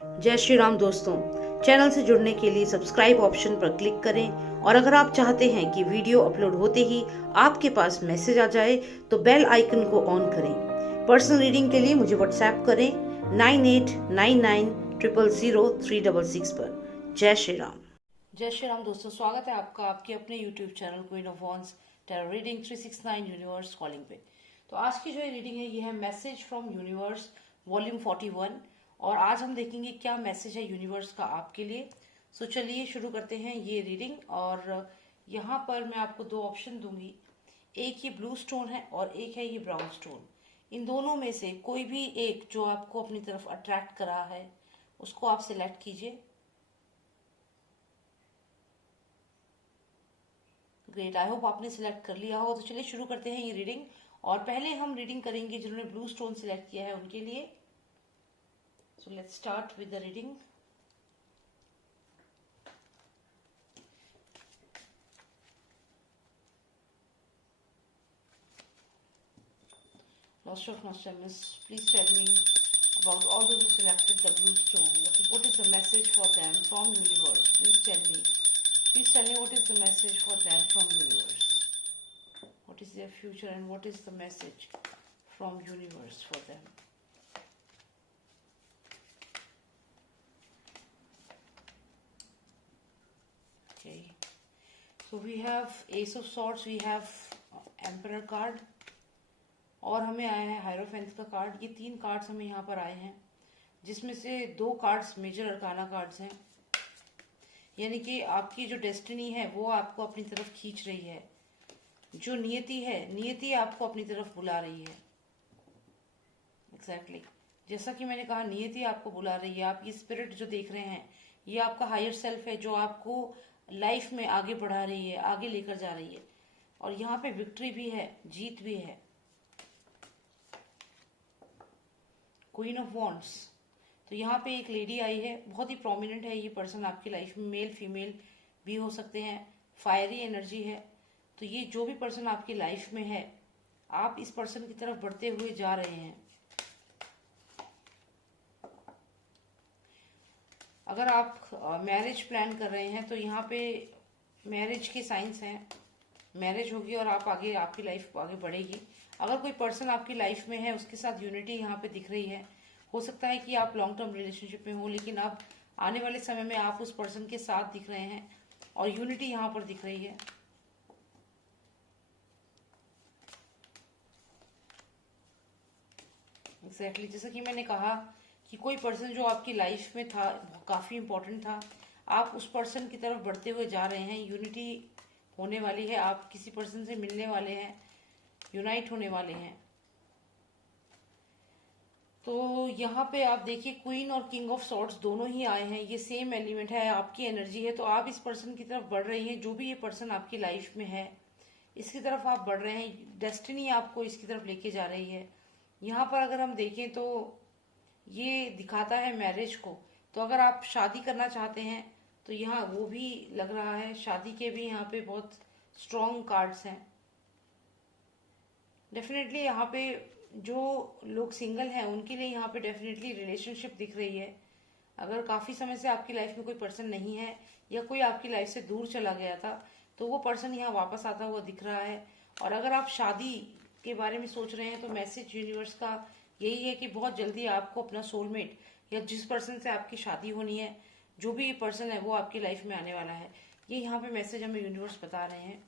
जय श्री राम दोस्तों। चैनल से जुड़ने के लिए सब्सक्राइब ऑप्शन पर क्लिक करें और अगर आप चाहते हैं कि वीडियो अपलोड होते ही आपके पास मैसेज आ जाए तो बेल आइकन को ऑन करें। पर्सनल रीडिंग के लिए मुझे व्हाट्सएप करें 9899000366 पर। जय श्री राम। जय श्री राम दोस्तों, स्वागत है आपका आपके अपने YouTube channel queen of wands tarot reading 369 universe calling पे। तो आज की जो रीडिंग है ये है मैसेज फ्रॉम यूनिवर्स वॉल्यूम 41 और आज हम देखेंगे क्या मैसेज है यूनिवर्स का आपके लिए। सो चलिए शुरू करते हैं ये रीडिंग। और यहाँ पर मैं आपको दो ऑप्शन दूंगी, एक ये ब्लू स्टोन है और एक है ये ब्राउन स्टोन। इन दोनों में से कोई भी एक जो आपको अपनी तरफ अट्रैक्ट कर रहा है उसको आप सिलेक्ट कीजिए। ग्रेट, आई होप आपने सिलेक्ट कर लिया हो। तो चलिए शुरू करते हैं ये रीडिंग। और पहले हम रीडिंग करेंगे जिन्होंने ब्लू स्टोन सिलेक्ट किया है उनके लिए। So let's start with the reading. Nostradamus, please tell me about all those who selected the blue stone. What is the message for them from universe? Please tell me. Please tell me what is the message for them from universe. What is their future and what is the message from universe for them? Okay. So we have Ace of Swords, we have Emperor card और हमें आया है hierophant का card. ये तीन cards हमें यहाँ पर आए हैं जिसमें से दो कार्ड्स मेजर अरकाना कार्ड्स हैं, यानी कि आपकी जो डेस्टिनी है वो आपको अपनी तरफ खींच रही है। जो नियति है, नियति आपको अपनी तरफ बुला रही है। एग्जैक्टली जैसा कि मैंने कहा, नियति आपको बुला रही है। आप ये स्पिरिट जो देख रहे हैं ये आपका हायर सेल्फ है जो आपको लाइफ में आगे बढ़ा रही है, आगे लेकर जा रही है। और यहाँ पे विक्ट्री भी है, जीत भी है। क्वीन ऑफ वॉन्ड्स, तो यहाँ पे एक लेडी आई है, बहुत ही प्रोमिनेंट है ये पर्सन आपकी लाइफ में। मेल फीमेल भी हो सकते हैं, फायरी एनर्जी है। तो ये जो भी पर्सन आपकी लाइफ में है आप इस पर्सन की तरफ बढ़ते हुए जा रहे हैं। अगर आप मैरिज प्लान कर रहे हैं तो यहाँ पे मैरिज के साइंस हैं, मैरिज होगी और आप आगे, आपकी लाइफ आगे बढ़ेगी। अगर कोई पर्सन आपकी लाइफ में है उसके साथ यूनिटी यहाँ पे दिख रही है। हो सकता है कि आप लॉन्ग टर्म रिलेशनशिप में हो लेकिन अब आने वाले समय में आप उस पर्सन के साथ दिख रहे हैं और यूनिटी यहाँ पर दिख रही है। एग्जैक्टली जैसा कि मैंने कहा कि कोई पर्सन जो आपकी लाइफ में था, काफी इंपॉर्टेंट था, आप उस पर्सन की तरफ बढ़ते हुए जा रहे हैं। यूनिटी होने वाली है, आप किसी पर्सन से मिलने वाले हैं, यूनाइट होने वाले हैं। तो यहाँ पे आप देखिए क्वीन और किंग ऑफ सॉर्ड्स दोनों ही आए हैं। ये सेम एलिमेंट है, आपकी एनर्जी है। तो आप इस पर्सन की तरफ बढ़ रही हैं, जो भी ये पर्सन आपकी लाइफ में है इसकी तरफ आप बढ़ रहे हैं। डेस्टिनी आपको इसकी तरफ लेके जा रही है। यहाँ पर अगर हम देखें तो ये दिखाता है मैरिज को। तो अगर आप शादी करना चाहते हैं तो यहाँ वो भी लग रहा है, शादी के भी यहाँ पे बहुत स्ट्रॉन्ग कार्ड्स हैं। डेफिनेटली यहाँ पे जो लोग सिंगल हैं उनके लिए यहाँ पे डेफिनेटली रिलेशनशिप दिख रही है। अगर काफी समय से आपकी लाइफ में कोई पर्सन नहीं है या कोई आपकी लाइफ से दूर चला गया था तो वो पर्सन यहाँ वापस आता हुआ दिख रहा है। और अगर आप शादी के बारे में सोच रहे हैं तो मैसेज यूनिवर्स का यही है कि बहुत जल्दी आपको अपना सोलमेट या जिस पर्सन से आपकी शादी होनी है, जो भी पर्सन है वो आपकी लाइफ में आने वाला है। ये यहाँ पे मैसेज हमें यूनिवर्स बता रहे हैं।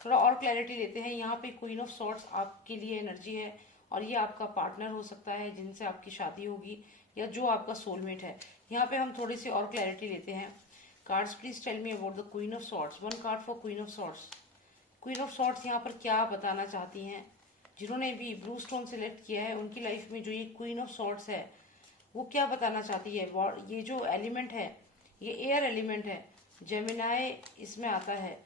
थोड़ा और क्लैरिटी लेते हैं। यहाँ पे क्वीन ऑफ सॉर्ड्स आपके लिए एनर्जी है और ये आपका पार्टनर हो सकता है जिनसे आपकी शादी होगी या जो आपका सोलमेट है। यहाँ पे हम थोड़ी सी और क्लैरिटी लेते हैं। Cards please tell me about the queen of swords. One card for queen of swords. Queen of swords यहाँ पर क्या बताना चाहती हैं? जिन्होंने भी ब्लू स्टोन सिलेक्ट किया है उनकी लाइफ में जो ये क्वीन ऑफ सॉर्ड्स है वो क्या बताना चाहती है? ये जो एलिमेंट है ये एयर एलिमेंट है, जेमिनाई इसमें आता है।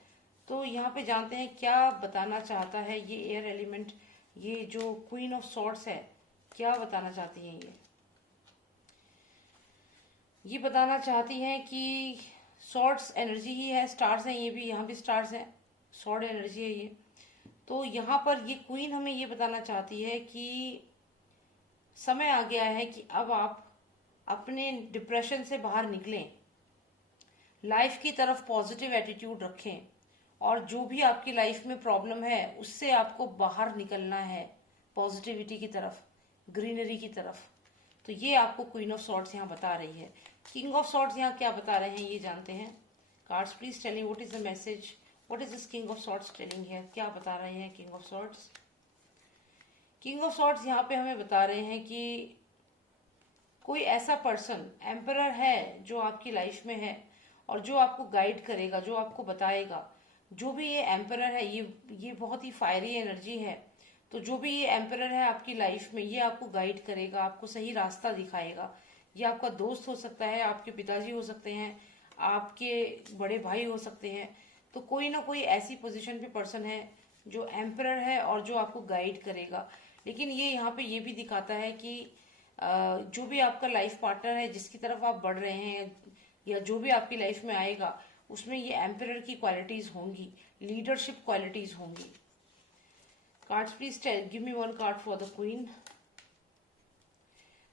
तो यहाँ पे जानते हैं क्या बताना चाहता है ये एयर एलिमेंट। ये जो क्वीन ऑफ सॉर्ड्स है क्या बताना चाहती हैं? ये बताना चाहती हैं कि सॉर्ड्स एनर्जी ही है, स्टार्स हैं, ये भी यहाँ भी स्टार्स हैं, सॉर्ड एनर्जी है ये। तो यहाँ पर ये क्वीन हमें ये बताना चाहती है कि समय आ गया है कि अब आप अपने डिप्रेशन से बाहर निकलें, लाइफ की तरफ पॉजिटिव एटीट्यूड रखें, और जो भी आपकी लाइफ में प्रॉब्लम है उससे आपको बाहर निकलना है, पॉजिटिविटी की तरफ, ग्रीनरी की तरफ। तो ये आपको क्वीन ऑफ सॉर्ड्स यहाँ बता रही है। किंग ऑफ सॉर्ड्स यहाँ क्या बता रहे हैं ये जानते हैं। Cards please telling what is the message, what is this king of swords telling here, क्या बता रहे हैं king of swords. King of swords यहाँ पे हमें बता रहे हैं कि कोई ऐसा पर्सन एम्परर है जो आपकी लाइफ में है और जो आपको गाइड करेगा, जो आपको बताएगा। जो भी ये एम्परर है, ये बहुत ही फायरी एनर्जी है। तो जो भी ये एम्परर है आपकी लाइफ में, ये आपको गाइड करेगा, आपको सही रास्ता दिखाएगा। ये आपका दोस्त हो सकता है, आपके पिताजी हो सकते हैं, आपके बड़े भाई हो सकते हैं। तो कोई ना कोई ऐसी पोजीशन पे पर्सन है जो एम्परर है और जो आपको गाइड करेगा। लेकिन ये यहाँ पे ये भी दिखाता है कि जो भी आपका लाइफ पार्टनर है, जिसकी तरफ आप बढ़ रहे हैं, या जो भी आपकी लाइफ में आएगा, उसमें ये एम्परर की क्वालिटीज होंगी, लीडरशिप क्वालिटीज होंगी। Cards please give me one card for the queen.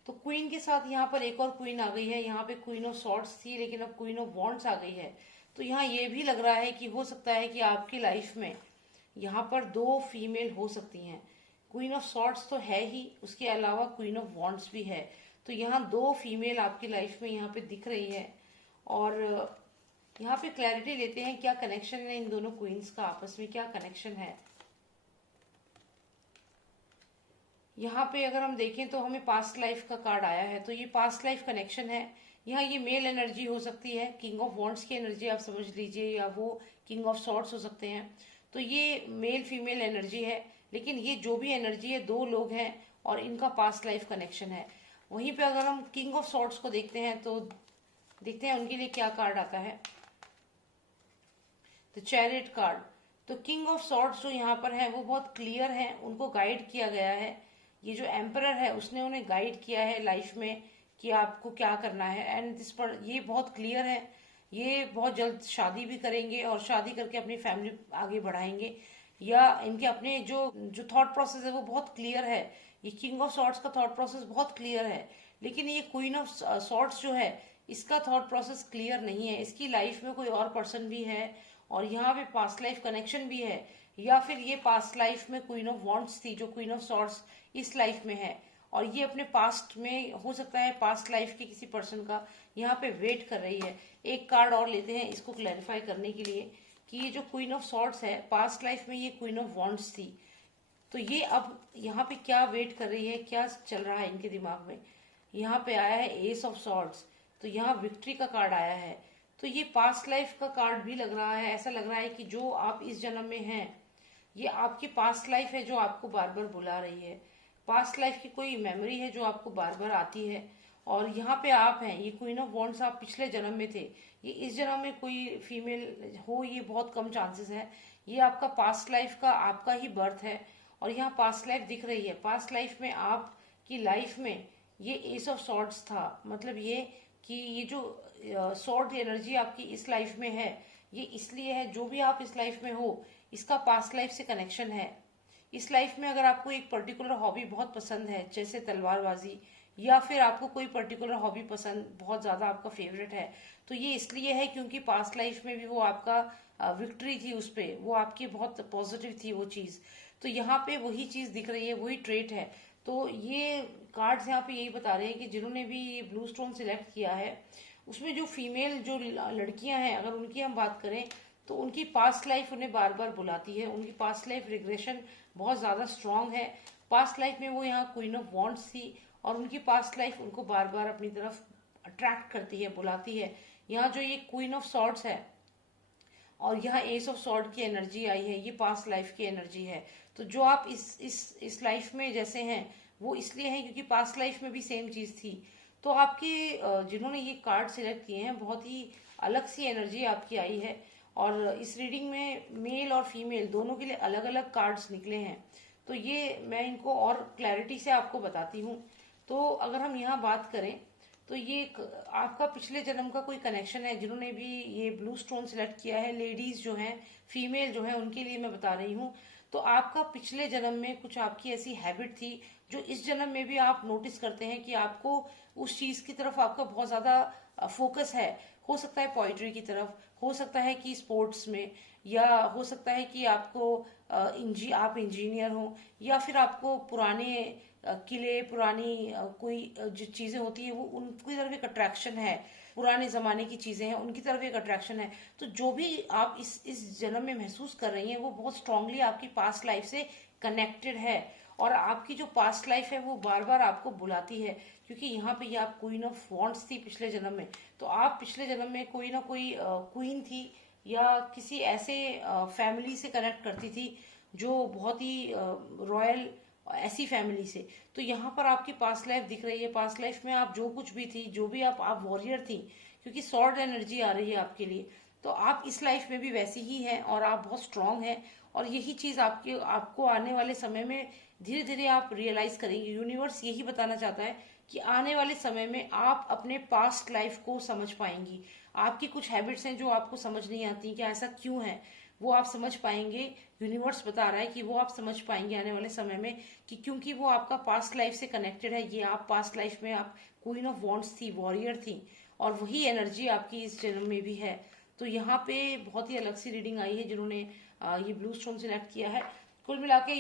तो क्वीन के साथ यहाँ पर एक और क्वीन आ गई है। यहाँ पे क्वीन ऑफ सॉर्ड्स थी, लेकिन अब क्वीन ऑफ वॉन्ड्स आ गई है। तो यहाँ ये भी लग रहा है कि हो सकता है कि आपकी लाइफ में यहाँ पर दो फीमेल हो सकती हैं। क्वीन ऑफ सॉर्ड्स तो है ही, उसके अलावा क्वीन ऑफ वॉन्ड्स भी है। तो यहाँ दो फीमेल आपकी लाइफ में यहाँ पे दिख रही है। और यहाँ पे क्लैरिटी लेते हैं क्या कनेक्शन है इन दोनों क्वींस का, आपस में क्या कनेक्शन है। यहाँ पे अगर हम देखें तो हमें पास्ट लाइफ का कार्ड आया है, तो ये पास्ट लाइफ कनेक्शन है। यहाँ ये मेल एनर्जी हो सकती है, किंग ऑफ वॉन्ड्स की एनर्जी आप समझ लीजिए, या वो किंग ऑफ सॉर्ड्स हो सकते हैं। तो ये मेल फीमेल एनर्जी है, लेकिन ये जो भी एनर्जी है, दो लोग हैं और इनका पास्ट लाइफ कनेक्शन है। वहीं पे अगर हम किंग ऑफ सॉर्ड्स को देखते हैं तो देखते हैं उनके लिए क्या कार्ड आता है। The chariot card. तो किंग ऑफ सॉर्ड्स जो यहाँ पर है वो बहुत क्लियर है, उनको गाइड किया गया है। ये जो एम्परर है उसने उन्हें गाइड किया है लाइफ में कि आपको क्या करना है। एंड दिस पर ये बहुत क्लियर है, ये बहुत जल्द शादी भी करेंगे और शादी करके अपनी फैमिली आगे बढ़ाएंगे, या इनके अपने जो थॉट प्रोसेस है वो बहुत क्लियर है। ये किंग ऑफ सॉर्ड्स का थॉट प्रोसेस बहुत क्लियर है, लेकिन ये क्वीन ऑफ सॉर्ड्स जो है इसका थॉट प्रोसेस क्लियर नहीं है। इसकी लाइफ में कोई और पर्सन भी है और यहाँ पे पास्ट लाइफ कनेक्शन भी है, या फिर ये पास्ट लाइफ में क्वीन ऑफ वॉन्ड्स थी जो क्वीन ऑफ सॉर्ड्स इस लाइफ में है, और ये अपने पास्ट में हो सकता है पास्ट लाइफ के किसी पर्सन का यहाँ पे वेट कर रही है। एक कार्ड और लेते हैं इसको क्लैरिफाई करने के लिए कि ये जो क्वीन ऑफ सॉर्ड्स है पास्ट लाइफ में ये क्वीन ऑफ वॉन्ड्स थी। तो ये अब यहाँ पे क्या वेट कर रही है, क्या चल रहा है इनके दिमाग में। यहाँ पे आया है एस ऑफ सॉर्ड्स, तो यहाँ विक्ट्री का कार्ड आया है। तो ये पास्ट लाइफ का कार्ड भी लग रहा है। ऐसा लग रहा है कि जो आप इस जन्म में हैं ये आपकी पास्ट लाइफ है जो आपको बार बार बुला रही है। पास्ट लाइफ की कोई मेमोरी है जो आपको बार बार आती है, और यहाँ पे आप हैं, ये क्वीन ऑफ वॉन्ड्स आप पिछले जन्म में थे, ये इस जन्म में कोई फीमेल हो ये बहुत कम चांसेस है। ये आपका पास्ट लाइफ का आपका ही बर्थ है, और यहाँ पास्ट लाइफ दिख रही है। पास्ट लाइफ में आपकी लाइफ में ये एस ऑफ सॉर्ड्स था, मतलब ये कि ये जो सॉर्ड एनर्जी आपकी इस लाइफ में है ये इसलिए है, जो भी आप इस लाइफ में हो इसका पास्ट लाइफ से कनेक्शन है। इस लाइफ में अगर आपको एक पर्टिकुलर हॉबी बहुत पसंद है जैसे तलवारबाजी, या फिर आपको कोई पर्टिकुलर हॉबी पसंद बहुत ज्यादा आपका फेवरेट है, तो ये इसलिए है क्योंकि पास्ट लाइफ में भी वो आपका विक्ट्री थी, उस पे वो आपकी बहुत पॉजिटिव थी वो चीज। तो यहाँ पे वही चीज दिख रही है, वही ट्रेट है। तो ये कार्ड्स यहाँ पे यही बता रहे हैं कि जिन्होंने भी ये ब्लू स्टोन सिलेक्ट किया है उसमें जो फीमेल जो लड़कियां हैं, अगर उनकी हम बात करें तो उनकी पास्ट लाइफ उन्हें बार बार बुलाती है। उनकी पास्ट लाइफ रिग्रेशन बहुत ज्यादा स्ट्रांग है। पास्ट लाइफ में वो यहाँ क्वीन ऑफ वॉन्ड्स थी और उनकी पास्ट लाइफ उनको बार बार अपनी तरफ अट्रैक्ट करती है, बुलाती है। यहाँ जो ये क्वीन ऑफ सॉर्ड्स है और यहाँ एस ऑफ सॉर्ड की एनर्जी आई है, ये पास्ट लाइफ की एनर्जी है। तो जो आप इस लाइफ में जैसे हैं वो इसलिए हैं क्योंकि पास्ट लाइफ में भी सेम चीज थी। तो आपके जिन्होंने ये कार्ड सिलेक्ट किए हैं बहुत ही अलग सी एनर्जी आपकी आई है, और इस रीडिंग में मेल और फीमेल दोनों के लिए अलग अलग कार्ड्स निकले हैं। तो ये मैं इनको और क्लैरिटी से आपको बताती हूँ। तो अगर हम यहाँ बात करें तो ये आपका पिछले जन्म का कोई कनेक्शन है। जिन्होंने भी ये ब्लू स्टोन सिलेक्ट किया है, लेडीज जो हैं, फीमेल जो है, उनके लिए मैं बता रही हूँ। तो आपका पिछले जन्म में कुछ आपकी ऐसी हैबिट थी जो इस जन्म में भी आप नोटिस करते हैं कि आपको उस चीज की तरफ आपका बहुत ज्यादा फोकस है। हो सकता है पोइट्री की तरफ, हो सकता है कि स्पोर्ट्स में, या हो सकता है कि आपको आप इंजीनियर हो, या फिर आपको पुराने किले, पुरानी कोई जो चीजें होती है वो उनकी तरफ एक अट्रैक्शन है, पुराने जमाने की चीजें हैं उनकी तरफ एक अट्रैक्शन है। तो जो भी आप इस जन्म में महसूस कर रही हैं वो बहुत स्ट्रांगली आपकी पास्ट लाइफ से कनेक्टेड है। और आपकी जो पास्ट लाइफ है वो बार बार आपको बुलाती है, क्योंकि यहाँ पे ये आप क्वीन ऑफ वॉन्ट्स थी पिछले जन्म में, तो आप पिछले जन्म में कोई ना कोई क्वीन थी या किसी ऐसे फैमिली से कनेक्ट करती थी जो बहुत ही रॉयल, ऐसी फैमिली से। तो यहाँ पर आपकी पास्ट लाइफ दिख रही है। पास्ट लाइफ में आप जो कुछ भी थी, जो भी आप वॉरियर थी, क्योंकि सॉर्ड एनर्जी आ रही है आपके लिए, तो आप इस लाइफ में भी वैसी ही हैं और आप बहुत स्ट्रांग हैं। और यही चीज आपको आने वाले समय में धीरे धीरे आप रियलाइज करेंगे। यूनिवर्स यही बताना चाहता है कि आने वाले समय में आप अपने पास्ट लाइफ को समझ पाएंगी। आपकी कुछ हैबिट्स हैं जो आपको समझ नहीं आती कि ऐसा क्यों है, वो आप समझ पाएंगे। यूनिवर्स बता रहा है कि वो आप समझ पाएंगे आने वाले समय में, कि क्योंकि वो आपका पास्ट लाइफ से कनेक्टेड है। ये आप पास्ट लाइफ में आप क्वीन ऑफ वॉन्ट्स थी, वॉरियर थी, और वही एनर्जी आपकी इस जन्म में भी है। तो यहाँ पे बहुत ही अलग सी रीडिंग आई है जिन्होंने ये ब्लू स्टोन सिलेक्ट किया है। कुल मिला के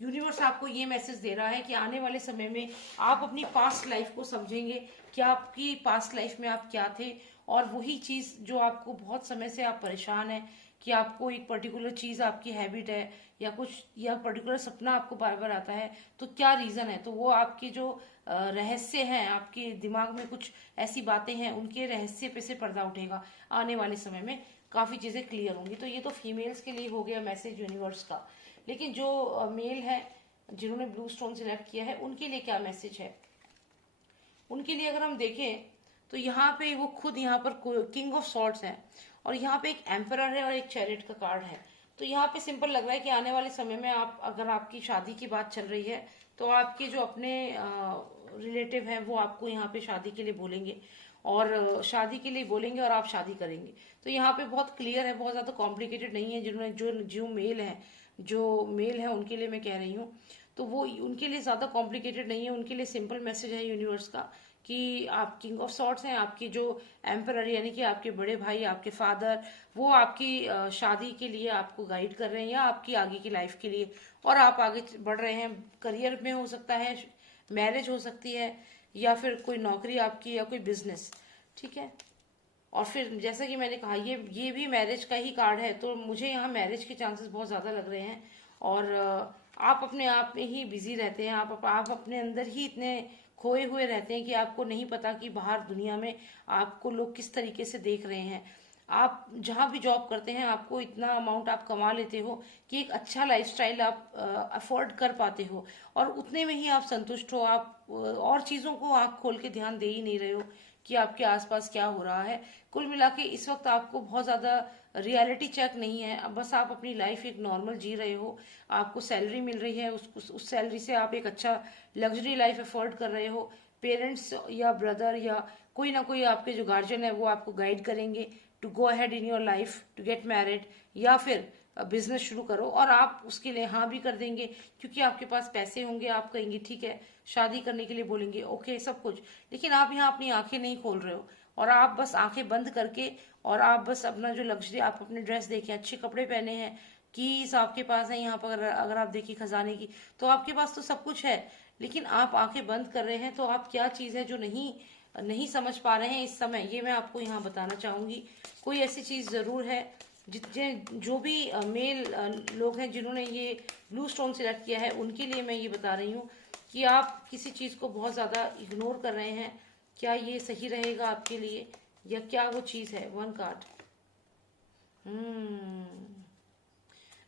यूनिवर्स आपको ये मैसेज दे रहा है कि आने वाले समय में आप अपनी पास्ट लाइफ को समझेंगे कि आपकी पास्ट लाइफ में आप क्या थे, और वही चीज जो आपको बहुत समय से आप परेशान है कि आपको एक पर्टिकुलर चीज, आपकी हैबिट है या कुछ, या पर्टिकुलर सपना आपको बार बार आता है, तो क्या रीजन है। तो वो आपके जो रहस्य हैं, आपके दिमाग में कुछ ऐसी बातें हैं, उनके रहस्य पे से पर्दा उठेगा। आने वाले समय में काफी चीजें क्लियर होंगी। तो ये तो फीमेल्स के लिए हो गया मैसेज यूनिवर्स का। लेकिन जो मेल है जिन्होंने ब्लू स्टोन सिलेक्ट किया है, उनके लिए क्या मैसेज है। उनके लिए अगर हम देखें तो यहाँ पे वो खुद यहाँ पर किंग ऑफ सॉर्ड्स है, और यहाँ पे एक एम्परर है और एक चैरिट का कार्ड है। तो यहाँ पे सिंपल लग रहा है कि आने वाले समय में आप, अगर आपकी शादी की बात चल रही है, तो आपके जो अपने रिलेटिव हैं वो आपको यहाँ पे शादी के लिए बोलेंगे, और शादी के लिए बोलेंगे और आप शादी करेंगे। तो यहाँ पे बहुत क्लियर है, बहुत ज्यादा कॉम्प्लिकेटेड नहीं है। जिन्होंने जो जो मेल है उनके लिए मैं कह रही हूँ, तो वो उनके लिए ज्यादा कॉम्प्लिकेटेड नहीं है। उनके लिए सिंपल मैसेज है यूनिवर्स का कि आप किंग ऑफ सॉर्ट्स हैं, आपकी जो एम्परर यानी कि आपके बड़े भाई, आपके फादर, वो आपकी शादी के लिए आपको गाइड कर रहे हैं, या आपकी आगे की लाइफ के लिए, और आप आगे बढ़ रहे हैं। करियर में हो सकता है, मैरिज हो सकती है, या फिर कोई नौकरी आपकी, या कोई बिजनेस, ठीक है। और फिर जैसा कि मैंने कहा, ये भी मैरिज का ही कार्ड है, तो मुझे यहाँ मैरिज के चांसेस बहुत ज्यादा लग रहे हैं। और आप अपने आप में ही बिजी रहते हैं, आप अपने अंदर ही इतने खोए हुए रहते हैं कि आपको नहीं पता कि बाहर दुनिया में आपको लोग किस तरीके से देख रहे हैं। आप जहां भी जॉब करते हैं, आपको इतना अमाउंट आप कमा लेते हो कि एक अच्छा लाइफस्टाइल आप अफोर्ड कर पाते हो, और उतने में ही आप संतुष्ट हो। आप और चीजों को आंख खोल के ध्यान दे ही नहीं रहे हो कि आपके आसपास क्या हो रहा है। कुल मिला के इस वक्त आपको बहुत ज्यादा रियलिटी चेक नहीं है। अब बस आप अपनी लाइफ एक नॉर्मल जी रहे हो, आपको सैलरी मिल रही है, उस सैलरी से आप एक अच्छा लग्जरी लाइफ अफोर्ड कर रहे हो। पेरेंट्स या ब्रदर या कोई ना कोई आपके जो गार्जियन है वो आपको गाइड करेंगे to go ahead in your life, to get married, या फिर बिजनेस शुरू करो, और आप उसके लिए हाँ भी कर देंगे क्योंकि आपके पास पैसे होंगे। आप कहेंगे ठीक है, शादी करने के लिए बोलेंगे, ओके सब कुछ। लेकिन आप यहाँ अपनी आंखें नहीं खोल रहे हो, और आप बस आंखें बंद करके, और आप बस अपना जो लग्जरी, आप अपने ड्रेस देखें, अच्छे कपड़े पहने हैं, कीज आपके पास है यहाँ पर, अगर आप देखिए खजाने की, तो आपके पास तो सब कुछ है। लेकिन आप आंखें बंद कर रहे हैं, तो आप क्या चीज है जो नहीं समझ पा रहे हैं इस समय, ये मैं आपको यहाँ बताना चाहूंगी। कोई ऐसी चीज जरूर है जितने जो भी मेल लोग हैं जिन्होंने ये ब्लू स्टोन सिलेक्ट किया है, उनके लिए मैं ये बता रही हूँ कि आप किसी चीज को बहुत ज्यादा इग्नोर कर रहे हैं। क्या ये सही रहेगा आपके लिए, या क्या वो चीज है। वन कार्ड,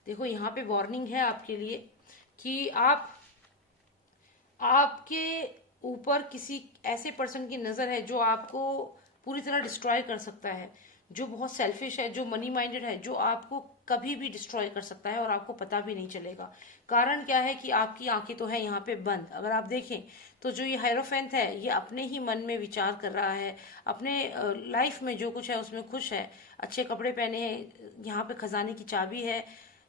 देखो यहाँ पे वार्निंग है आपके लिए कि आपके ऊपर किसी ऐसे पर्सन की नजर है जो आपको पूरी तरह डिस्ट्रॉय कर सकता है, जो बहुत सेल्फिश है, जो मनी माइंडेड है, जो आपको कभी भी डिस्ट्रॉय कर सकता है और आपको पता भी नहीं चलेगा। कारण क्या है कि आपकी आंखें तो है यहाँ पे बंद। अगर आप देखें तो जो ये हायरोफेंट है, ये अपने ही मन में विचार कर रहा है, अपने लाइफ में जो कुछ है उसमें खुश है, अच्छे कपड़े पहने हैं, यहाँ पे खजाने की चाबी है,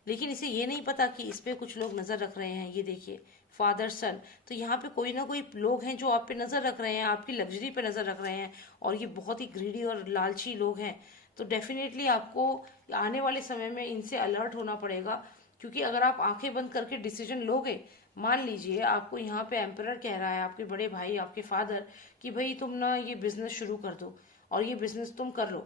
लेकिन इसे ये नहीं पता कि इस पे कुछ लोग नजर रख रहे हैं। ये देखिए, फादर सन, तो यहाँ पे कोई ना कोई लोग हैं जो आप पे नजर रख रहे हैं, आपकी लग्जरी पे नजर रख रहे हैं, और ये बहुत ही ग्रीडी और लालची लोग हैं। तो डेफिनेटली आपको आने वाले समय में इनसे अलर्ट होना पड़ेगा, क्योंकि अगर आप आंखें बंद करके डिसीजन लोगे, मान लीजिए आपको यहाँ पे एम्परर कह रहा है, आपके बड़े भाई, आपके फादर, कि भाई तुम ना ये बिजनेस शुरू कर दो और ये बिजनेस तुम कर लो।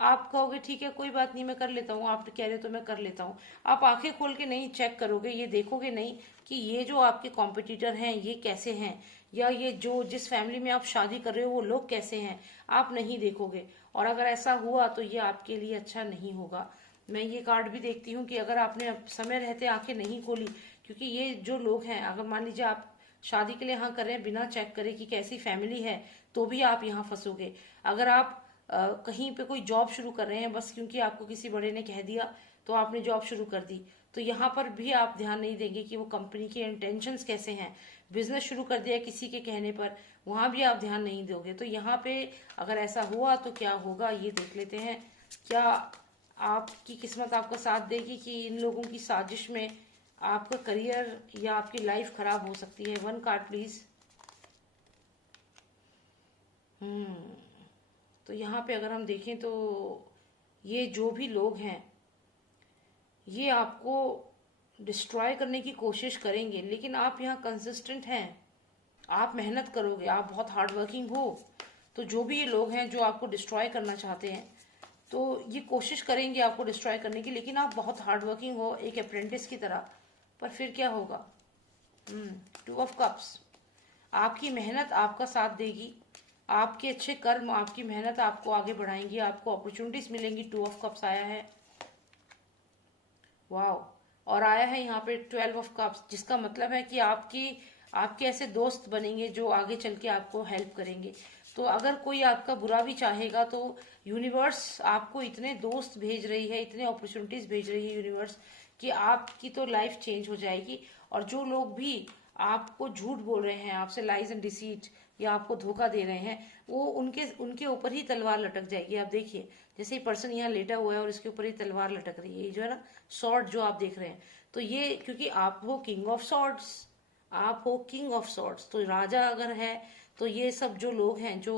आप कहोगे ठीक है, कोई बात नहीं, मैं कर लेता हूँ, आप कह रहे हो तो मैं कर लेता हूँ। आप आंखें खोल के नहीं चेक करोगे, ये देखोगे नहीं कि ये जो आपके कॉम्पिटिटर हैं ये कैसे हैं, या ये जो जिस फैमिली में आप शादी कर रहे हो वो लोग कैसे हैं, आप नहीं देखोगे। और अगर ऐसा हुआ तो ये आपके लिए अच्छा नहीं होगा। मैं ये कार्ड भी देखती हूँ कि अगर आपने समय रहते आंखें नहीं खोली, क्योंकि ये जो लोग हैं, अगर मान लीजिए आप शादी के लिए हाँ कर रहे हैं बिना चेक करे कि कैसी फैमिली है, तो भी आप यहाँ फंसोगे। अगर आप कहीं पे कोई जॉब शुरू कर रहे हैं बस क्योंकि आपको किसी बड़े ने कह दिया तो आपने जॉब शुरू कर दी, तो यहाँ पर भी आप ध्यान नहीं देंगे कि वो कंपनी के इंटेंशंस कैसे हैं। बिजनेस शुरू कर दिया किसी के कहने पर, वहां भी आप ध्यान नहीं दोगे। तो यहाँ पे अगर ऐसा हुआ तो क्या होगा ये देख लेते हैं। क्या आपकी किस्मत आपका साथ देगी कि इन लोगों की साजिश में आपका करियर या आपकी लाइफ खराब हो सकती है? One card please. तो यहाँ पे अगर हम देखें तो ये जो भी लोग हैं ये आपको डिस्ट्रॉय करने की कोशिश करेंगे, लेकिन आप यहाँ कंसिस्टेंट हैं, आप मेहनत करोगे, आप बहुत हार्ड वर्किंग हो। तो जो भी ये लोग हैं जो आपको डिस्ट्रॉय करना चाहते हैं, तो ये कोशिश करेंगे आपको डिस्ट्रॉय करने की, लेकिन आप बहुत हार्ड वर्किंग हो एक अप्रेंटिस की तरह। पर फिर क्या होगा? 2 ऑफ कप्स, आपकी मेहनत आपका साथ देगी, आपके अच्छे कर्म, आपकी मेहनत आपको आगे बढ़ाएंगी, आपको अपॉर्चुनिटीज मिलेंगी। 2 ऑफ कप्स आया है, वाओ। और आया है यहाँ पे 12 ऑफ कप्स, जिसका मतलब है कि आपके ऐसे दोस्त बनेंगे जो आगे चल के आपको हेल्प करेंगे। तो अगर कोई आपका बुरा भी चाहेगा तो यूनिवर्स आपको इतने दोस्त भेज रही है, इतने अपॉर्चुनिटीज भेज रही है यूनिवर्स, कि आपकी तो लाइफ चेंज हो जाएगी। और जो लोग भी आपको झूठ बोल रहे हैं, आपसे लाइज एंड डिसीट, या आपको धोखा दे रहे हैं, वो उनके ऊपर ही तलवार लटक जाएगी। आप देखिए, जैसे ही पर्सन यहाँ लेटा हुआ है और इसके ऊपर ही तलवार लटक रही है, ये जो है ना सॉर्ड जो आप देख रहे हैं, तो ये क्योंकि आप हो किंग ऑफ सॉर्ड्स, आप हो किंग ऑफ सॉर्ड्स, तो राजा अगर है तो ये सब जो लोग हैं जो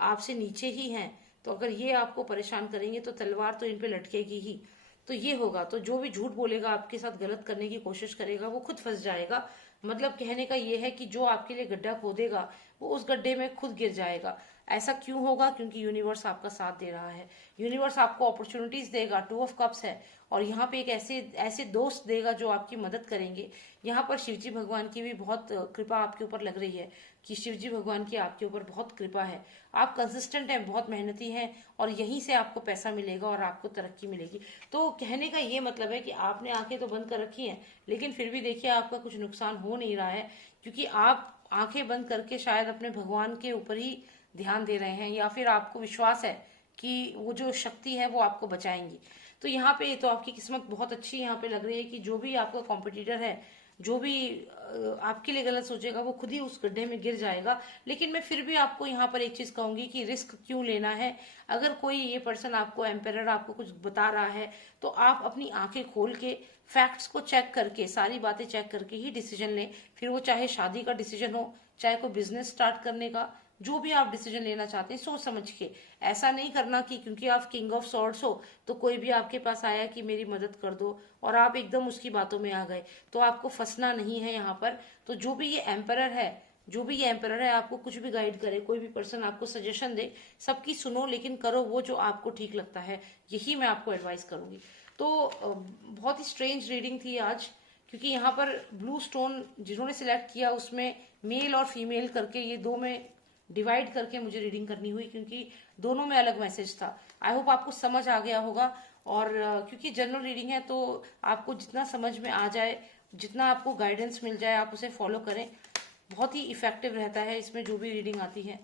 आपसे नीचे ही हैं, तो अगर ये आपको परेशान करेंगे तो तलवार तो इन पे लटकेगी ही। तो ये होगा, तो जो भी झूठ बोलेगा, आपके साथ गलत करने की कोशिश करेगा, वो खुद फंस जाएगा। मतलब कहने का ये है कि जो आपके लिए गड्ढा खोदेगा वो उस गड्ढे में खुद गिर जाएगा। ऐसा क्यों होगा? क्योंकि यूनिवर्स आपका साथ दे रहा है, यूनिवर्स आपको अपॉर्चुनिटीज देगा। 2 ऑफ कप्स है, और यहाँ पे एक ऐसे ऐसे दोस्त देगा जो आपकी मदद करेंगे। यहाँ पर शिवजी भगवान की भी बहुत कृपा आपके ऊपर लग रही है, कि शिवजी भगवान की आपके ऊपर बहुत कृपा है। आप कंसिस्टेंट हैं, बहुत मेहनती हैं, और यहीं से आपको पैसा मिलेगा और आपको तरक्की मिलेगी। तो कहने का ये मतलब है कि आपने आंखें तो बंद कर रखी हैं, लेकिन फिर भी देखिए आपका कुछ नुकसान हो नहीं रहा है, क्योंकि आप आंखें बंद करके शायद अपने भगवान के ऊपर ही ध्यान दे रहे हैं, या फिर आपको विश्वास है कि वो जो शक्ति है वो आपको बचाएंगी। तो यहाँ पे तो आपकी किस्मत बहुत अच्छी यहाँ पे लग रही है कि जो भी आपका कॉम्पिटिटर है, जो भी आपके लिए गलत सोचेगा, वो खुद ही उस गड्ढे में गिर जाएगा। लेकिन मैं फिर भी आपको यहाँ पर एक चीज कहूंगी कि रिस्क क्यों लेना है। अगर कोई ये पर्सन आपको, एम्पेरर आपको कुछ बता रहा है, तो आप अपनी आंखें खोल के फैक्ट्स को चेक करके, सारी बातें चेक करके ही डिसीजन लें। फिर वो चाहे शादी का डिसीजन हो, चाहे कोई बिजनेस स्टार्ट करने का, जो भी आप डिसीजन लेना चाहते हैं सोच समझ के। ऐसा नहीं करना कि क्योंकि आप किंग ऑफ सॉर्ड्स हो तो कोई भी आपके पास आया कि मेरी मदद कर दो और आप एकदम उसकी बातों में आ गए, तो आपको फंसना नहीं है यहाँ पर। तो जो भी ये एम्परर है, जो भी ये एम्परर है, आपको कुछ भी गाइड करे, कोई भी पर्सन आपको सजेशन दे, सबकी सुनो, लेकिन करो वो जो आपको ठीक लगता है। यही मैं आपको एडवाइस करूंगी। तो बहुत ही स्ट्रेंज रीडिंग थी आज, क्योंकि यहाँ पर ब्लू स्टोन जिन्होंने सिलेक्ट किया उसमें मेल और फीमेल करके ये दो में डिवाइड करके मुझे रीडिंग करनी हुई, क्योंकि दोनों में अलग मैसेज था। आई होप आपको समझ आ गया होगा। और क्योंकि जनरल रीडिंग है तो आपको जितना समझ में आ जाए, जितना आपको गाइडेंस मिल जाए, आप उसे फॉलो करें, बहुत ही इफेक्टिव रहता है इसमें जो भी रीडिंग आती है।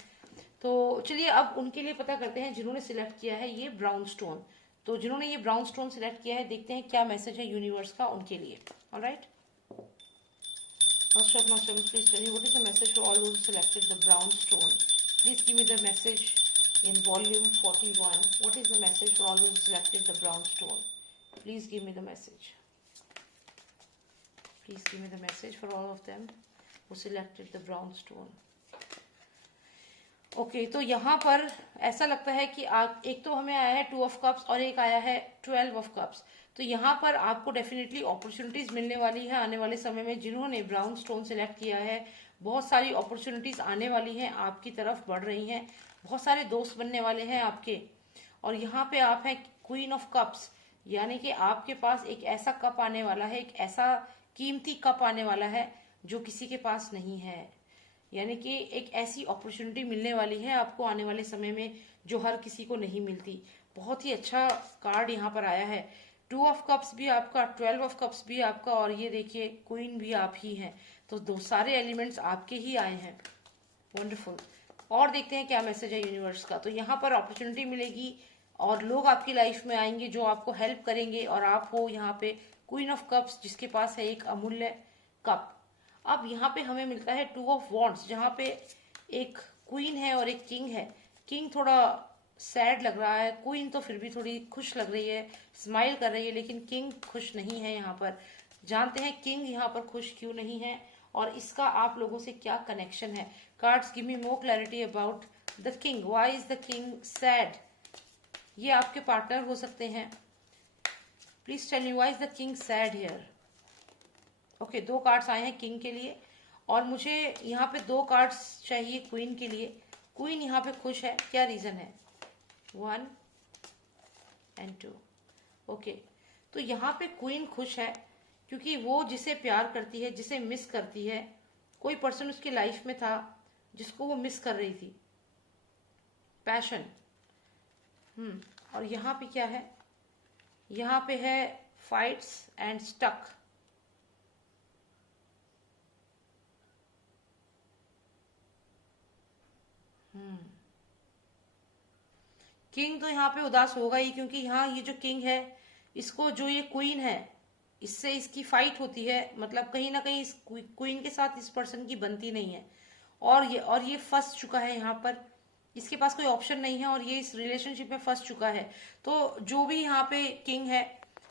तो चलिए अब उनके लिए पता करते हैं जिन्होंने सिलेक्ट किया है ये ब्राउन स्टोन। तो जिन्होंने ये ब्राउन स्टोन सिलेक्ट किया है, देखते हैं क्या मैसेज है यूनिवर्स का उनके लिए। Alright, Master of Master, please tell me what is the message for all those who selected the brown stone. Please give me the message in volume 41. What is the message for all those who selected the brown stone? Please give me the message. Please give me the message for all of them who selected the brown stone. Okay तो यहाँ पर ऐसा लगता है कि एक तो हमें आया है 2 ऑफ कप्स और एक आया है 12 ऑफ कप्स। तो यहाँ पर आपको डेफिनेटली अपॉर्चुनिटीज मिलने वाली है आने वाले समय में। जिन्होंने ब्राउन स्टोन सेलेक्ट किया है, बहुत सारी अपॉर्चुनिटीज आने वाली हैं, आपकी तरफ बढ़ रही हैं, बहुत सारे दोस्त बनने वाले हैं आपके। और यहाँ पे आप हैं क्वीन ऑफ कप्स, यानी कि आपके पास एक ऐसा कप आने वाला है, एक ऐसा कीमती कप आने वाला है जो किसी के पास नहीं है। यानी कि एक ऐसी अपॉर्चुनिटी मिलने वाली है आपको आने वाले समय में जो हर किसी को नहीं मिलती। बहुत ही अच्छा कार्ड यहाँ पर आया है। 2 ऑफ कप्स भी आपका, 12 ऑफ कप्स भी आपका, और ये देखिए क्वीन भी आप ही हैं। तो दो सारे एलिमेंट्स आपके ही आए हैं। वंडरफुल। और देखते हैं क्या मैसेज है यूनिवर्स का। तो यहाँ पर अपॉर्चुनिटी मिलेगी और लोग आपकी लाइफ में आएंगे जो आपको हेल्प करेंगे, और आप हो यहाँ पे क्वीन ऑफ कप्स जिसके पास है एक अमूल्य कप। अब यहाँ पे हमें मिलता है 2 ऑफ वॉन्ड्स, जहाँ पे एक क्वीन है और एक किंग है। किंग थोड़ा सैड लग रहा है, क्वीन तो फिर भी थोड़ी खुश लग रही है, स्माइल कर रही है, लेकिन किंग खुश नहीं है यहाँ पर। जानते हैं किंग यहाँ पर खुश क्यों नहीं है और इसका आप लोगों से क्या कनेक्शन है। Cards give me more clarity about the king. Why is the king sad? ये आपके पार्टनर हो सकते हैं। Please tell me why is the king sad here. Okay, 2 cards आए हैं किंग के लिए और मुझे यहाँ पे 2 कार्ड्स चाहिए क्वीन के लिए। क्वीन यहाँ पे खुश है, क्या रीजन है? 1 and 2। ओके, तो यहाँ पे क्वीन खुश है क्योंकि वो जिसे प्यार करती है, जिसे मिस करती है, कोई पर्सन उसकी लाइफ में था जिसको वो मिस कर रही थी। पैशन। और यहाँ पे क्या है? यहाँ पे है फाइट्स एंड स्टक। किंग तो यहाँ पे उदास होगा ही, क्योंकि यहाँ ये जो किंग है, इसको जो ये क्वीन है, इससे इसकी फाइट होती है। मतलब कहीं ना कहीं इस क्वीन के साथ इस पर्सन की बनती नहीं है और ये फंस चुका है यहाँ पर। इसके पास कोई ऑप्शन नहीं है और ये इस रिलेशनशिप में फंस चुका है। तो जो भी यहाँ पे किंग है,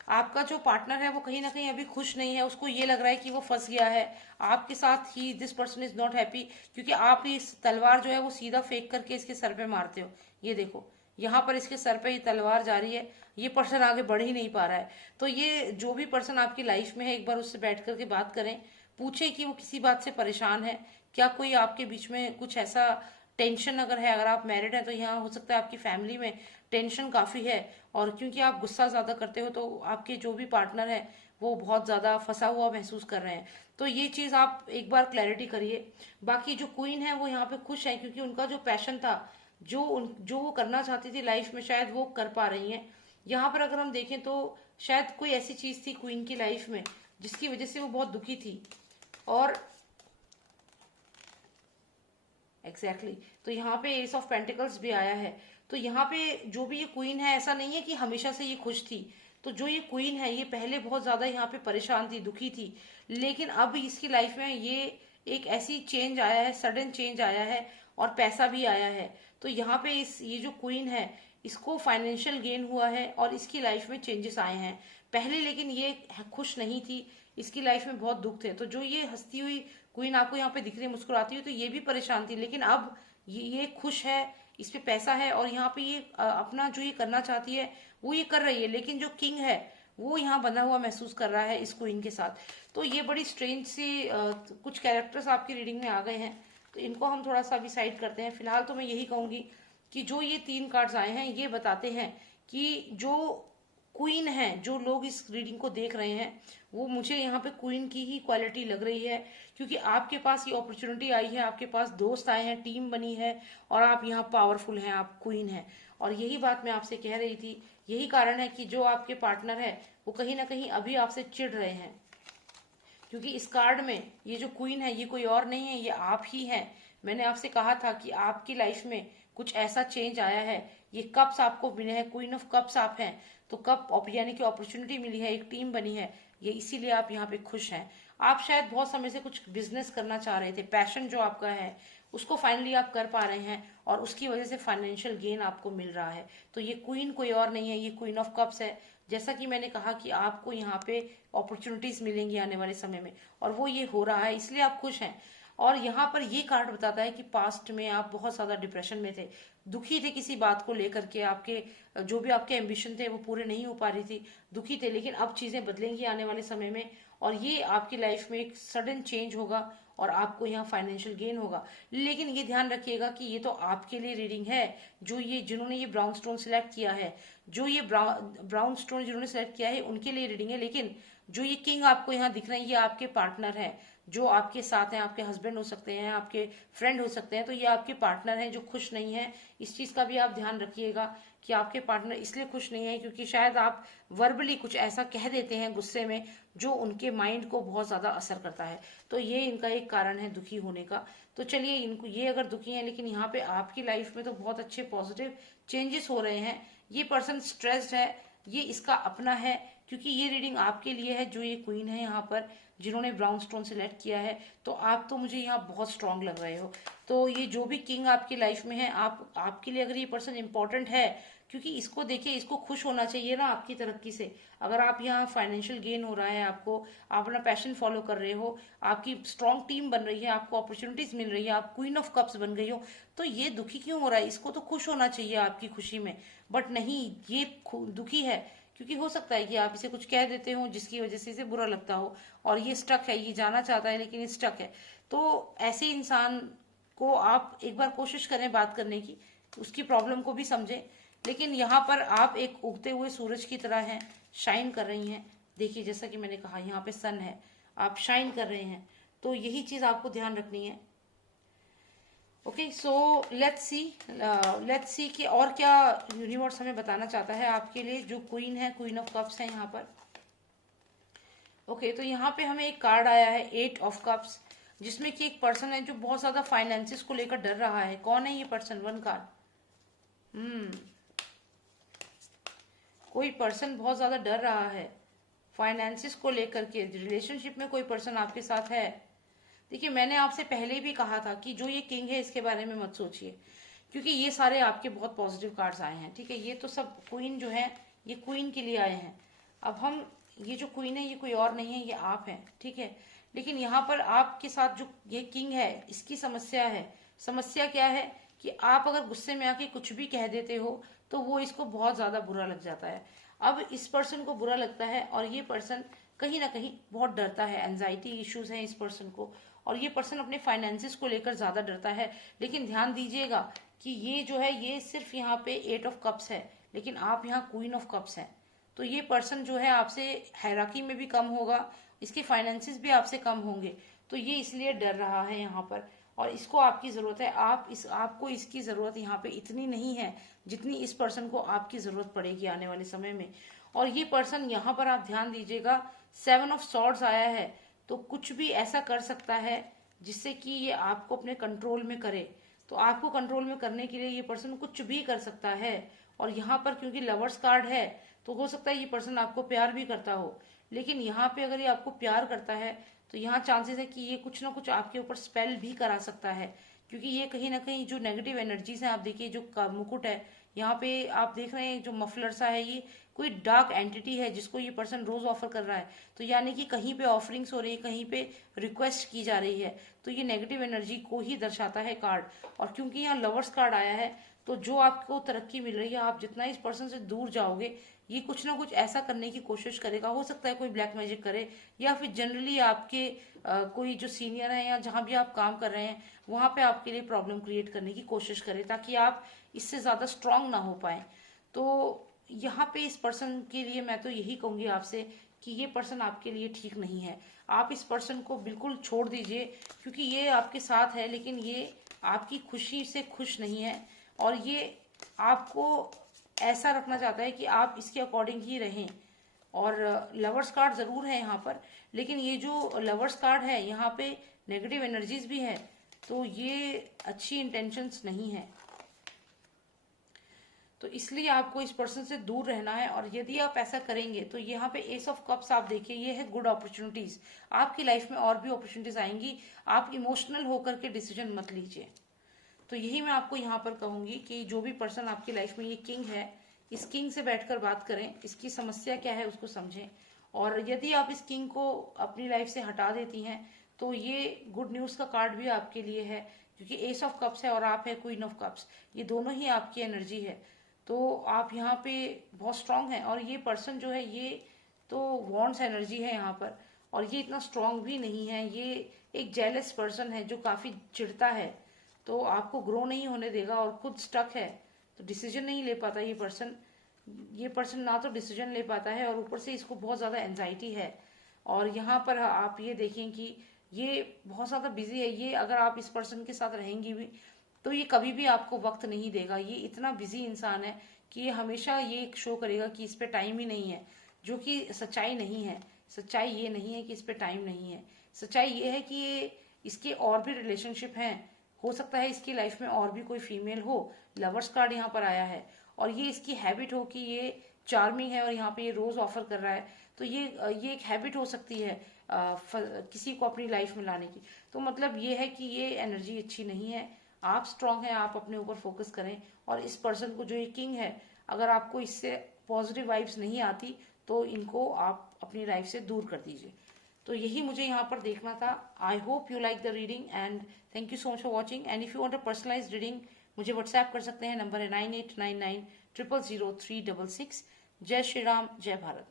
आपका जो पार्टनर है वो कहीं ना कहीं अभी खुश नहीं है। उसको ये लग रहा है कि वो फंस गया है आपके साथ ही। This person is not happy, क्योंकि आप इस तलवार जो है वो सीधा फेंक करके इसके सर पे मारते हो। ये देखो, यहाँ पर इसके सर पे ये तलवार जा रही है। ये पर्सन आगे बढ़ ही नहीं पा रहा है। तो ये जो भी पर्सन आपकी लाइफ में है, एक बार उससे बैठ करके बात करें, पूछे कि वो किसी बात से परेशान है क्या, कोई आपके बीच में कुछ ऐसा टेंशन अगर है। अगर आप मैरिड हैं तो यहाँ हो सकता है आपकी फैमिली में टेंशन काफी है, और क्योंकि आप गुस्सा ज्यादा करते हो तो आपके जो भी पार्टनर है वो बहुत ज्यादा फंसा हुआ महसूस कर रहे हैं। तो ये चीज आप एक बार क्लैरिटी करिए। बाकी जो क्वीन है वो यहाँ पे खुश है क्योंकि उनका जो पैशन था, जो वो करना चाहती थी लाइफ में, शायद वो कर पा रही हैं। यहाँ पर अगर हम देखें तो शायद कोई ऐसी चीज थी क्वीन की लाइफ में जिसकी वजह से वो बहुत दुखी थी। और एग्जैक्टली तो यहाँ पे एस ऑफ पेंटिकल्स भी आया है। तो यहाँ पे जो भी ये क्वीन है, ऐसा नहीं है कि हमेशा से ये खुश थी। तो जो ये क्वीन है, ये पहले बहुत ज्यादा यहाँ पे परेशान थी, दुखी थी, लेकिन अब इसकी लाइफ में ये एक ऐसी चेंज आया है, सडन चेंज आया है और पैसा भी आया है। तो यहाँ पे ये जो क्वीन है, इसको फाइनेंशियल गेन हुआ है और इसकी लाइफ में चेंजेस आए हैं पहले, लेकिन ये खुश नहीं थी, इसकी लाइफ में बहुत दुख थे। तो जो ये हंसती हुई क्वीन आपको यहाँ पे दिख रही है, मुस्कुराती हुई, तो ये भी परेशान थी, लेकिन अब ये खुश है, इस पे पैसा है और यहाँ पे ये अपना जो ये करना चाहती है वो ये कर रही है। लेकिन जो किंग है वो यहाँ बंधा हुआ महसूस कर रहा है इस क्वीन के साथ। तो ये बड़ी स्ट्रेंज सी कुछ कैरेक्टर्स आपकी रीडिंग में आ गए हैं, तो इनको हम थोड़ा सा अभी साइड करते हैं। फिलहाल तो मैं यही कहूंगी कि जो ये 3 कार्ड्स आए हैं, ये बताते हैं कि जो क्वीन है, जो लोग इस रीडिंग को देख रहे हैं, वो मुझे यहाँ पे क्वीन की ही क्वालिटी लग रही है, क्योंकि आपके पास ये अपॉर्चुनिटी आई है, आपके पास दोस्त आए हैं, टीम बनी है और आप यहाँ पावरफुल हैं, आप क्वीन हैं। और यही बात मैं आपसे कह रही थी, यही कारण है कि जो आपके पार्टनर है वो कहीं ना कहीं अभी आपसे चिढ़ रहे हैं, क्योंकि इस कार्ड में ये जो क्वीन है ये कोई और नहीं है, ये आप ही हैं। मैंने आपसे कहा था कि आपकी लाइफ में कुछ ऐसा चेंज आया है, ये कप्स आपको मिले हैं, क्वीन ऑफ कप्स आप हैं, तो कप यानी कि अपॉर्चुनिटी मिली है, एक टीम बनी है, ये इसीलिए आप यहाँ पे खुश हैं। आप शायद बहुत समय से कुछ बिजनेस करना चाह रहे थे, पैशन जो आपका है उसको फाइनली आप कर पा रहे हैं और उसकी वजह से फाइनेंशियल गेन आपको मिल रहा है। तो ये क्वीन कोई और नहीं है, ये क्वीन ऑफ कप्स है। जैसा कि मैंने कहा कि आपको यहाँ पे अपॉर्चुनिटीज मिलेंगी आने वाले समय में, और वो ये हो रहा है, इसलिए आप खुश हैं। और यहाँ पर ये कार्ड बताता है कि पास्ट में आप बहुत ज्यादा डिप्रेशन में थे, दुखी थे किसी बात को लेकर के, आपके जो भी आपके एम्बिशन थे वो पूरे नहीं हो पा रही थी, दुखी थे। लेकिन अब चीजें बदलेंगी आने वाले समय में, और ये आपकी लाइफ में एक सडन चेंज होगा और आपको यहाँ फाइनेंशियल गेन होगा। लेकिन ये ध्यान रखिएगा कि ये तो आपके लिए रीडिंग है, जो ये जिन्होंने ये ब्राउन स्टोन सिलेक्ट किया है, जो ये ब्राउन स्टोन जिन्होंने सिलेक्ट किया है उनके लिए रीडिंग है। लेकिन जो ये किंग आपको यहाँ दिख रहे हैं ये आपके पार्टनर है, जो आपके साथ हैं, आपके हस्बैंड हो सकते हैं, आपके फ्रेंड हो सकते हैं। तो ये आपके पार्टनर हैं जो खुश नहीं है। इस चीज का भी आप ध्यान रखिएगा कि आपके पार्टनर इसलिए खुश नहीं है क्योंकि शायद आप वर्बली कुछ ऐसा कह देते हैं गुस्से में जो उनके माइंड को बहुत ज्यादा असर करता है। तो ये इनका एक कारण है दुखी होने का। तो चलिए, इनको ये अगर दुखी है, लेकिन यहाँ पे आपकी लाइफ में तो बहुत अच्छे पॉजिटिव चेंजेस हो रहे हैं। ये पर्सन स्ट्रेस्ड है, ये इसका अपना है, क्योंकि ये रीडिंग आपके लिए है जो ये क्वीन है यहाँ पर जिन्होंने ब्राउन स्टोन सिलेक्ट किया है। तो आप तो मुझे यहाँ बहुत स्ट्रांग लग रहे हो। तो ये जो भी किंग आपकी लाइफ में है, आपके लिए अगर ये पर्सन इंपॉर्टेंट है, क्योंकि इसको देखिए, इसको खुश होना चाहिए ना आपकी तरक्की से। अगर आप यहाँ फाइनेंशियल गेन हो रहा है आपको, आप अपना पैशन फॉलो कर रहे हो, आपकी स्ट्रांग टीम बन रही है, आपको अपॉर्चुनिटीज मिल रही है, आप क्वीन ऑफ कप्स बन गई हो, तो ये दुखी क्यों हो रहा है? इसको तो खुश होना चाहिए आपकी खुशी में। बट नहीं, ये दुखी है क्योंकि हो सकता है कि आप इसे कुछ कह देते हो जिसकी वजह से इसे बुरा लगता हो, और ये स्टक है, ये जाना चाहता है लेकिन ये स्टक है। तो ऐसे इंसान को आप एक बार कोशिश करें बात करने की, उसकी प्रॉब्लम को भी समझें। लेकिन यहाँ पर आप एक उगते हुए सूरज की तरह हैं, शाइन कर रही हैं। देखिए, जैसा कि मैंने कहा, यहाँ पे सन है, आप शाइन कर रहे हैं। तो यही चीज आपको ध्यान रखनी है। ओके, सो लेट्स सी कि और क्या यूनिवर्स हमें बताना चाहता है आपके लिए, जो क्वीन है, क्वीन ऑफ कप्स है यहाँ पर। ओके, तो यहाँ पे हमें एक कार्ड आया है, 8 ऑफ कप्स, जिसमें कि एक पर्सन है जो बहुत ज्यादा फाइनेंसिस को लेकर डर रहा है। कौन है ये पर्सन? 1 कार्ड। कोई पर्सन बहुत ज्यादा डर रहा है फाइनेंसिस को लेकर के। रिलेशनशिप में कोई पर्सन आपके साथ है। देखिए, मैंने आपसे पहले भी कहा था कि जो ये किंग है इसके बारे में मत सोचिए, क्योंकि ये सारे आपके बहुत पॉजिटिव कार्ड्स आए हैं। ठीक है, ये तो सब क्वीन जो है, ये क्वीन के लिए आए हैं। अब हम, ये जो क्वीन है ये कोई और नहीं है, ये आप हैं। ठीक है, लेकिन यहाँ पर आपके साथ जो ये किंग है, इसकी समस्या है। समस्या क्या है कि आप अगर गुस्से में आके कुछ भी कह देते हो तो वो इसको बहुत ज्यादा बुरा लग जाता है। अब इस पर्सन को बुरा लगता है, और ये पर्सन कहीं ना कहीं बहुत डरता है, एंजाइटी इश्यूज हैं इस पर्सन को, और ये पर्सन अपने फाइनेंसिस को लेकर ज्यादा डरता है। लेकिन ध्यान दीजिएगा कि ये जो है ये सिर्फ यहाँ पे 8 ऑफ कप्स है, लेकिन आप यहाँ क्वीन ऑफ कप्स हैं। तो ये पर्सन जो है आपसे हायरार्की में भी कम होगा, इसके फाइनेंसिस भी आपसे कम होंगे। तो ये इसलिए डर रहा है यहाँ पर, और इसको आपकी जरूरत है। आपको इसकी जरूरत यहाँ पे इतनी नहीं है जितनी इस पर्सन को आपकी जरूरत पड़ेगी आने वाले समय में। और ये पर्सन यहाँ पर आप ध्यान दीजिएगा, 7 ऑफ सॉर्ड्स आया है, तो कुछ भी ऐसा कर सकता है जिससे कि ये आपको अपने कंट्रोल में करे। तो आपको कंट्रोल में करने के लिए ये पर्सन कुछ भी कर सकता है। और यहाँ पर क्योंकि लवर्स कार्ड है, तो हो सकता है ये पर्सन आपको प्यार भी करता हो, लेकिन यहाँ पे अगर ये आपको प्यार करता है तो यहाँ चांसेस है कि ये कुछ ना कुछ आपके ऊपर स्पेल भी करा सकता है, क्योंकि ये कहीं ना कहीं जो नेगेटिव एनर्जीज हैं, आप देखिए जो मुकुट है यहाँ पे आप देख रहे हैं, जो मफलर सा है, ये कोई डार्क एंटिटी है जिसको ये पर्सन रोज ऑफर कर रहा है। तो यानी कि कहीं पे ऑफरिंग्स हो रही है, कहीं पे रिक्वेस्ट की जा रही है, तो ये नेगेटिव एनर्जी को ही दर्शाता है कार्ड। और क्योंकि यहाँ लवर्स कार्ड आया है, तो जो आपको तरक्की मिल रही है, आप जितना इस पर्सन से दूर जाओगे, ये कुछ ना कुछ ऐसा करने की कोशिश करेगा। हो सकता है कोई ब्लैक मैजिक करे, या फिर जनरली आपके कोई जो सीनियर है या जहां भी आप काम कर रहे हैं वहां पे आपके लिए प्रॉब्लम क्रिएट करने की कोशिश करे, ताकि आप इससे ज्यादा स्ट्रांग ना हो पाए। तो यहाँ पे इस पर्सन के लिए मैं तो यही कहूंगी आपसे कि ये पर्सन आपके लिए ठीक नहीं है। आप इस पर्सन को बिल्कुल छोड़ दीजिए, क्योंकि ये आपके साथ है लेकिन ये आपकी खुशी से खुश नहीं है, और ये आपको ऐसा रखना चाहता है कि आप इसके अकॉर्डिंग ही रहें। और लवर्स कार्ड जरूर है यहाँ पर, लेकिन ये जो लवर्स कार्ड है यहाँ पे नेगेटिव एनर्जीज भी है, तो ये अच्छी इंटेंशंस नहीं है। तो इसलिए आपको इस पर्सन से दूर रहना है। और यदि आप ऐसा करेंगे तो यहाँ पे एस ऑफ कप्स आप देखिए, ये है गुड अपॉर्चुनिटीज। आपकी लाइफ में और भी अपॉर्चुनिटीज आएंगी, आप इमोशनल होकर के डिसीजन मत लीजिए। तो यही मैं आपको यहाँ पर कहूंगी कि जो भी पर्सन आपकी लाइफ में ये किंग है, इस किंग से बैठकर बात करें, इसकी समस्या क्या है उसको समझें। और यदि आप इस किंग को अपनी लाइफ से हटा देती हैं तो ये गुड न्यूज का कार्ड भी आपके लिए है, क्योंकि एस ऑफ कप्स है और आप है क्वीन ऑफ कप्स, ये दोनों ही आपकी एनर्जी है। तो आप यहाँ पे बहुत स्ट्रांग हैं। और ये पर्सन जो है ये तो वॉन्ट्स एनर्जी है यहाँ पर, और ये इतना स्ट्रांग भी नहीं है, ये एक जेलस पर्सन है जो काफी चिढ़ता है, तो आपको ग्रो नहीं होने देगा और खुद स्टक है, तो डिसीजन नहीं ले पाता ये पर्सन ना तो डिसीजन ले पाता है और ऊपर से इसको बहुत ज़्यादा एंजाइटी है। और यहाँ पर आप ये देखें कि ये बहुत ज़्यादा बिजी है, ये अगर आप इस पर्सन के साथ रहेंगी भी तो ये कभी भी आपको वक्त नहीं देगा। ये इतना बिजी इंसान है कि ये हमेशा ये शो करेगा कि इस पे टाइम ही नहीं है, जो कि सच्चाई नहीं है। सच्चाई ये नहीं है कि इस पे टाइम नहीं है, सच्चाई ये है कि ये इसके और भी रिलेशनशिप हैं, हो सकता है इसकी लाइफ में और भी कोई फीमेल हो। लवर्स कार्ड यहाँ पर आया है और ये इसकी हैबिट हो कि ये चार्मिंग है और यहाँ पे ये रोज ऑफर कर रहा है, तो ये एक हैबिट हो सकती है किसी को अपनी लाइफ में लाने की। तो मतलब ये है कि ये एनर्जी अच्छी नहीं है। आप स्ट्रांग हैं, आप अपने ऊपर फोकस करें। और इस पर्सन को जो ये किंग है, अगर आपको इससे पॉजिटिव वाइब्स नहीं आती तो इनको आप अपनी लाइफ से दूर कर दीजिए। तो यही मुझे यहाँ पर देखना था। I hope you like the reading and thank you so much for watching. And if you want a personalised reading, मुझे व्हाट्सएप कर सकते हैं, नंबर है 9899000366। जय श्री राम, जय भारत।